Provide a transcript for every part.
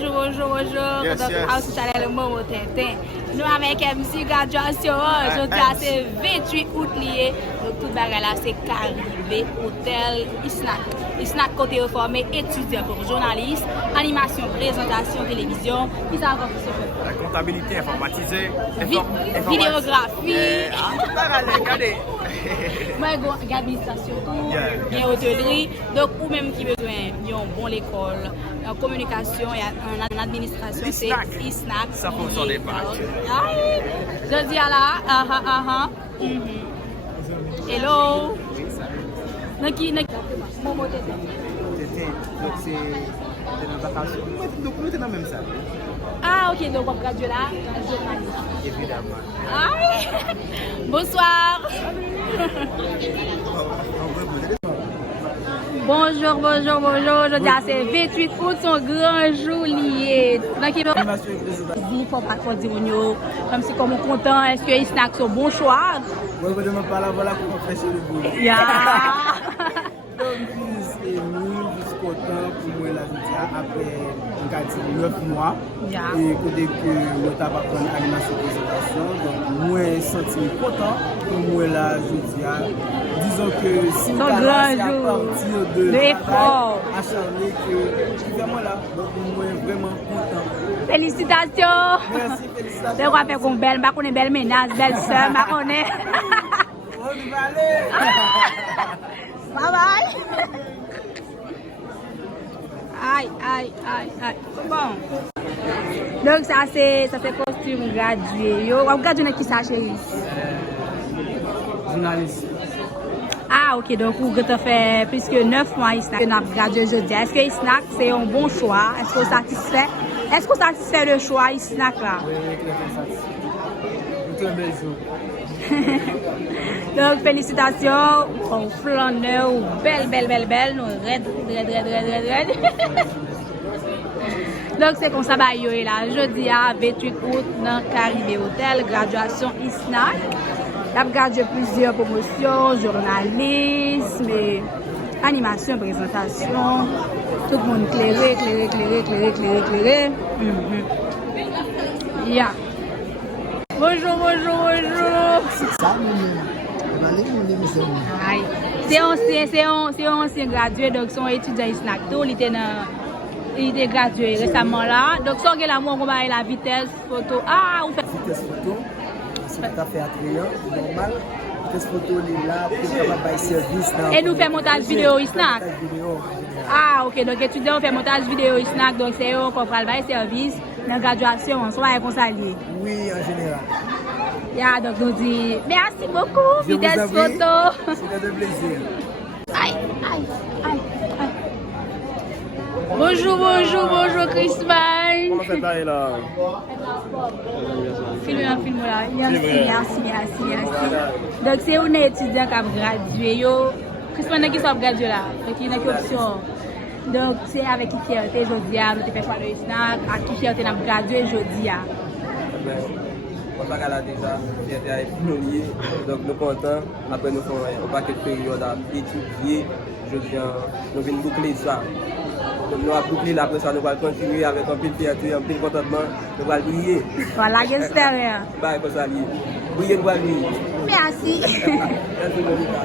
bonjour. Yes, Donc, yes. à ce chalet, le mot Tintin. Nous, avec MC graduation, je dis à c'est 28 août lié. Donc, tout le bagage là, c'est Caribé Hôtel Isnac. Isnac, côté reformé, étudiant pour journaliste, animation, présentation, télévision. Qui ça encore plus La comptabilité informatisée. Vidéographie. Regardez. Moi, administration, tout, Yeah. bien hôtellerie. Donc, ou même qui besoin d'une bonne école, en communication et en administration, c'est ISNAC. 100% des bacs. Je dis à là, Hello. Mon mot Donc c'est dans vacation. Donc nous sommes dans même salle. Ah, ok, donc on va graduer là, journaliste. Évidemment. Aïe. Bonsoir. Bonjour. Je dis à c'est 28 août, son grand jour lié. Donc, il faut pas dire comme si comme content, est-ce que Isnac c'est un bon choix? Moi, je ne pas là, voilà comment faire chez le boulot. Yeah. Donc, je suis content pour moi, là, je dis, après 9 mois. Yeah. Et dès que nous avons appris l'animation présentation, donc, moi, je suis senti content pour moi, là, je dis, disons que si Son nous grand à partir jour de l'effort acharné que vraiment là, donc moi, vraiment content. Félicitations. Merci, félicitations. C'est quoi faire comme belle, bah qu'on est belle menace, belle sœur, bah qu'on est. Bye bye. Aïe. Bon. Donc ça c'est costume gradué. Yo, on gradué qui ça chérie? Journaliste. Ah ok, donc vous avez fait plus que 9 mois ici que nous avons gradué aujourd'hui. Est-ce que Isnac c'est un bon choix? Est-ce que vous satisfait? Est-ce que vous satisfait le choix Isnac là? Oui, très bel jour. Donc félicitations, on flâneur, belle, nous red. Donc c'est comme ça bah yo est là jeudi à 28 août dans Caribé Hôtel, graduation Isnac. Il a gradué plusieurs promotions, journalisme, animation, présentation. Tout le monde éclairé. Yeah. Bonjour. C'est ça, on va aller dans l'émission. C'est un ancien gradué, donc son étudiant Isnac. Il était gradué récemment là. Donc, si on regarde là, on va la vitesse photo. Ah, on fait. Vitesse photo, c'est tout à fait attrayant, normal. Vitesse photo, il est là pour capable faire service. Et nous fait montage vidéo Isnac. Ah, ok. Donc, étudiant, on fait montage vidéo Isnac. Donc, c'est eux qu'on va faire service dans la graduation. On soit conseiller. Oui, en général. Yeah, donc, nous dit merci beaucoup, vitesse photo. C'était un plaisir. Aïe. Bonjour, Christmas. Comment ça t'aille là? Filme là. Merci. Donc, c'est un étudiant qui a gradué. Christmas, qui sont gradués là? Donc, il y a une option. Donc, c'est avec qui fierté aujourd'hui. Nous avons fait choix de Isnac. À qui fierté nous avons gradué aujourd'hui. On va là déjà, fierté à être lié. Donc, nous comptons. Après, nous faisons un paquet de périodes à étudier. Nous venons boucler ça. Nous allons boucler après ça, nous allons continuer avec un peu de fierté, un peu de contentement. Nous allons lier. Voilà, j'espère. Bah, comme ça, lier. Bouiller, nous allons lier. Merci. Merci, Monica.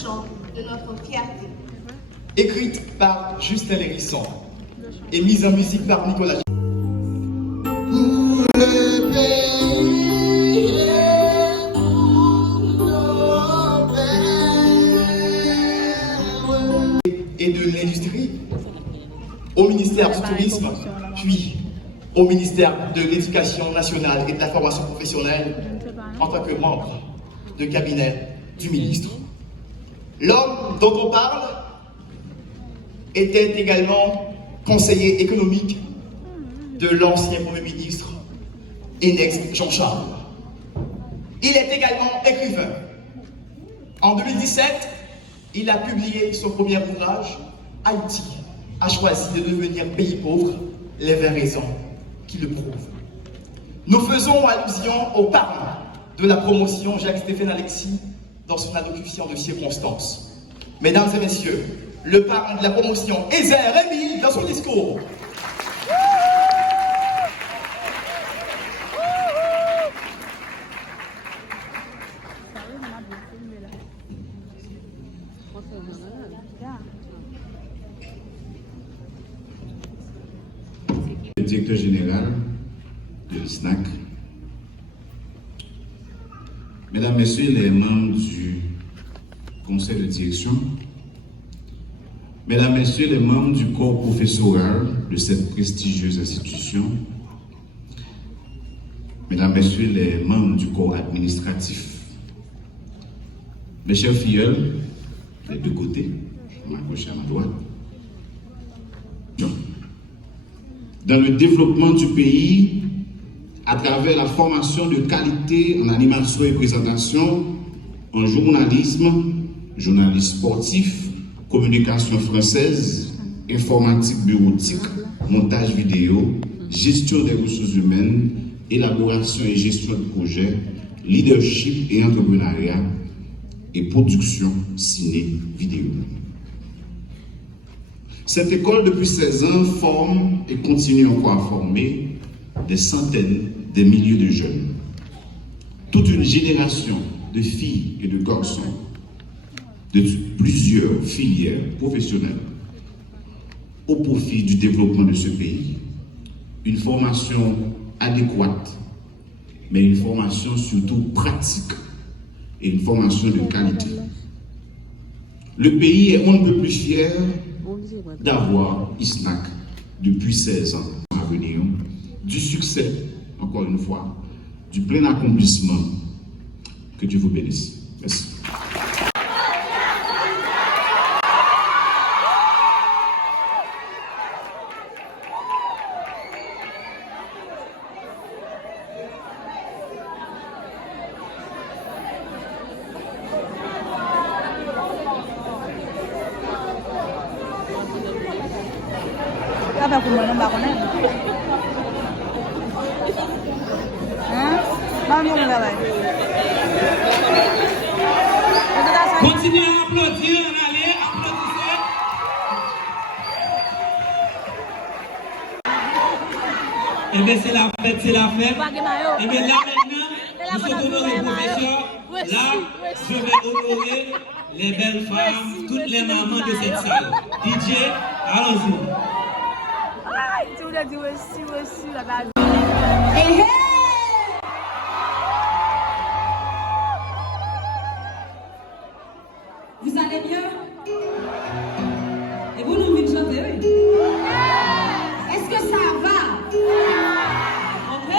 chant de notre fierté. Écrite par Justin Lérisson et mise en musique par Nicolas. Et de l'industrie, au ministère du Tourisme, puis au ministère de l'Éducation nationale et de la formation professionnelle en tant que membre de cabinet du ministre. L'homme dont on parle était également conseiller économique de l'ancien Premier ministre Enex Jean-Charles. Il est également écrivain. En 2017, il a publié son premier ouvrage, Haïti a choisi de devenir pays pauvre, les vraies raisons qui le prouvent. Nous faisons allusion au parrain de la promotion Jacques-Stéphane Alexis dans son allocution de circonstance. Mesdames et messieurs, le parrain de la promotion, Ezer Rémy, dans son discours. Le directeur général de l'ISNAC, Mesdames, Messieurs les membres du conseil de direction, Mesdames, Messieurs les membres du corps professoral de cette prestigieuse institution, Mesdames, Messieurs les membres du corps administratif, mes chers filleuls, des deux côtés, à ma gauche et à ma droite, dans le développement du pays à travers la formation de qualité en animation et présentation, en journalisme, journalisme sportif, communication française, informatique bureautique, montage vidéo, gestion des ressources humaines, élaboration et gestion de projets, leadership et entrepreneuriat et production ciné-vidéo. Cette école, depuis 16 ans, forme et continue encore à former des centaines, des milliers de jeunes. Toute une génération de filles et de garçons de plusieurs filières professionnelles au profit du développement de ce pays. Une formation adéquate, mais une formation surtout pratique et une formation de qualité. Le pays est on ne peut plus fier d'avoir ISNAC depuis 16 ans à venir, du succès, encore une fois, du plein accomplissement. Que Dieu vous bénisse. Merci. Continuez à applaudir, allez, applaudissez. Eh bien, c'est la fête, c'est la fête. Eh bien, là maintenant, nous sommes honorés, professeurs. Là, je vais honorer les belles femmes, toutes les mamans de cette salle. DJ, allons-y. Hey, hey! Vous allez bien? Et vous nous venez chanter, oui? Est-ce que ça va? Ok?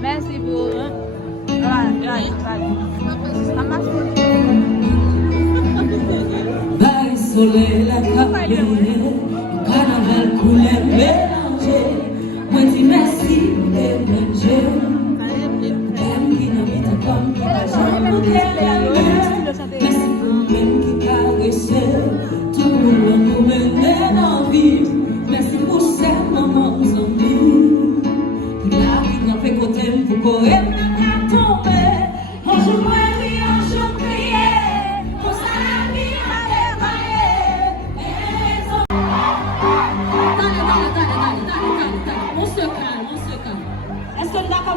Merci pour... Bye soleil la capée, carnaval couleur mélangé. Moi dis merci et manger. Même qui n'habite comme qui va jamais merci pour même qui caresse. Tout le monde pour mener dans vie. Merci pour ces moments zombies. La vie n'a fait côté pour courir.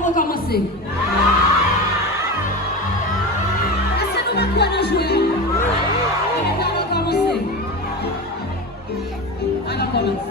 va recommencer. Est-ce que nous allons pouvoir jouer? On va commencer. On commence.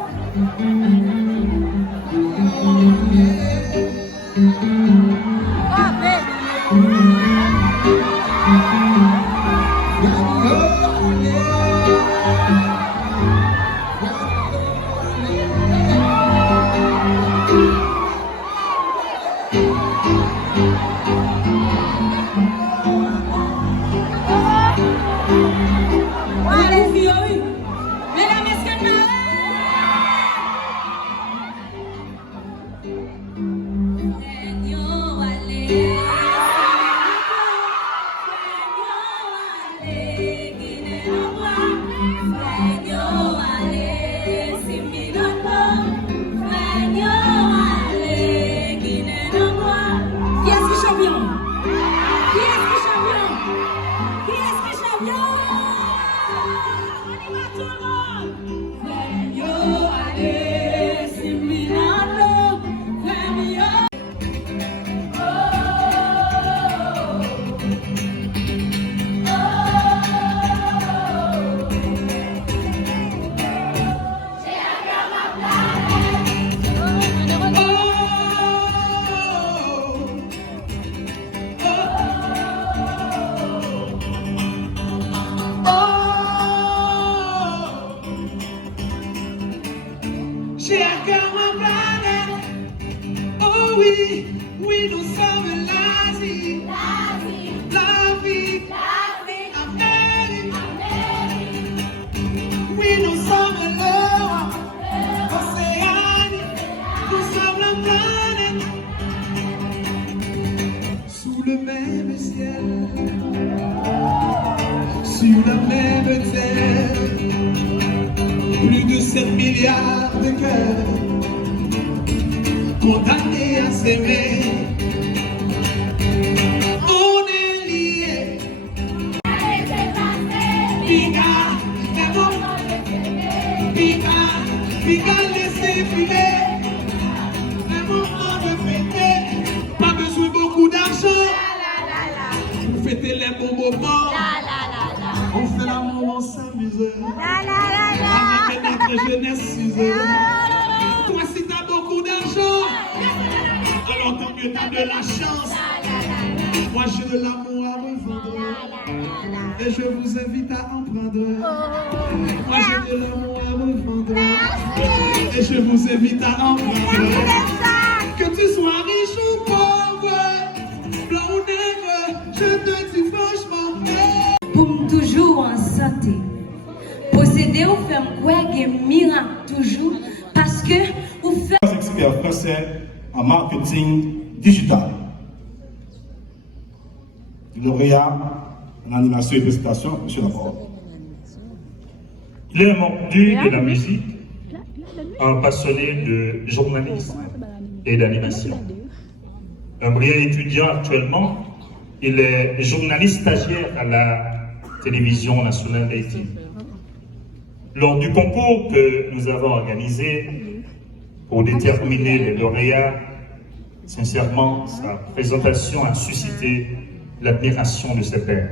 J'ai à cœur ma planète. Oh oui, oui, nous sommes l'Asie. L'Afrique. Amérique. Oui, nous sommes l'Europe. Océanie. Nous sommes la planète. Sous le même ciel. Sur la même terre. Plus de 7 milliards de cœurs condamnés à s'aimer. On est liés. Pika, Pika, laissez filer. Un moment de fêter. Pas besoin de beaucoup d'argent. Pour fêter les bons moments. On fait l'amour, on s'amuse. Avec notre jeunesse usée. Toi, si t'as beaucoup d'argent, alors tant mieux, t'as de la chance. Moi, j'ai de l'amour à revendre. Et je vous invite à en prendre. Moi, j'ai de l'amour à revendre. Et je vous invite à en prendre. Que tu sois riche ou pauvre, blanc ou nègre, je te dis franchement. Pour toujours en santé. Posséder ou faire quoi que miracle toujours parce que vous faites expert français en marketing digital. Lauréat en animation et présentation, M. Laporte. Il est un mordu de la musique, un passionné de journalisme et d'animation. Un brillant étudiant actuellement, il est journaliste stagiaire à la télévision nationale d'Haïti. Lors du concours que nous avons organisé pour déterminer les lauréats, sincèrement, sa présentation a suscité l'admiration de ses pairs.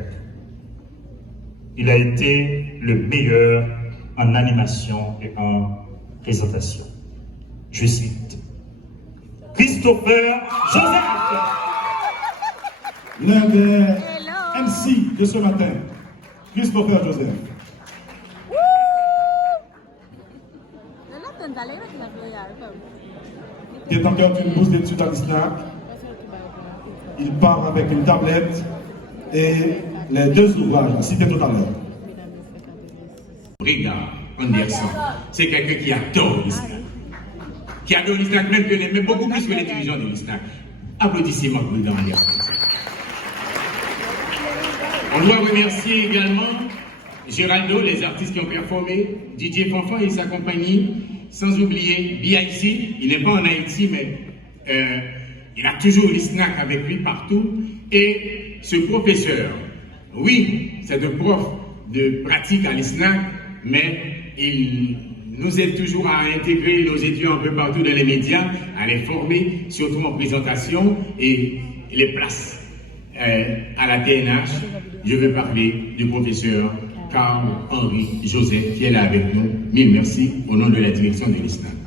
Il a été le meilleur en animation et en présentation. Je cite Christopher Joseph. L'un des MC de ce matin, Christopher Joseph. Il est encore une bourse d'études à l'ISNAC. Il part avec une tablette et les 2 ouvrages cités tout à l'heure. Regarde, Anderson, c'est quelqu'un qui adore l'ISNAC. Qui adore l'ISNAC même beaucoup plus que les dirigeants de l'ISNAC. Applaudissements pour le Anderson. On doit remercier également Géraldo, les artistes qui ont performé, Didier Fanfan et sa compagnie, sans oublier BIC. Il n'est pas en Haïti, mais il a toujours l'ISNAC avec lui partout. Et ce professeur, oui, c'est un prof de pratique à l'ISNAC, mais il nous aide toujours à intégrer nos étudiants un peu partout dans les médias, à les former, surtout en présentation et les places à la TNH. Je veux parler du professeur Carl-Henri Joseph qui est là avec nous. Mille merci au nom de la direction de l'ISNAC.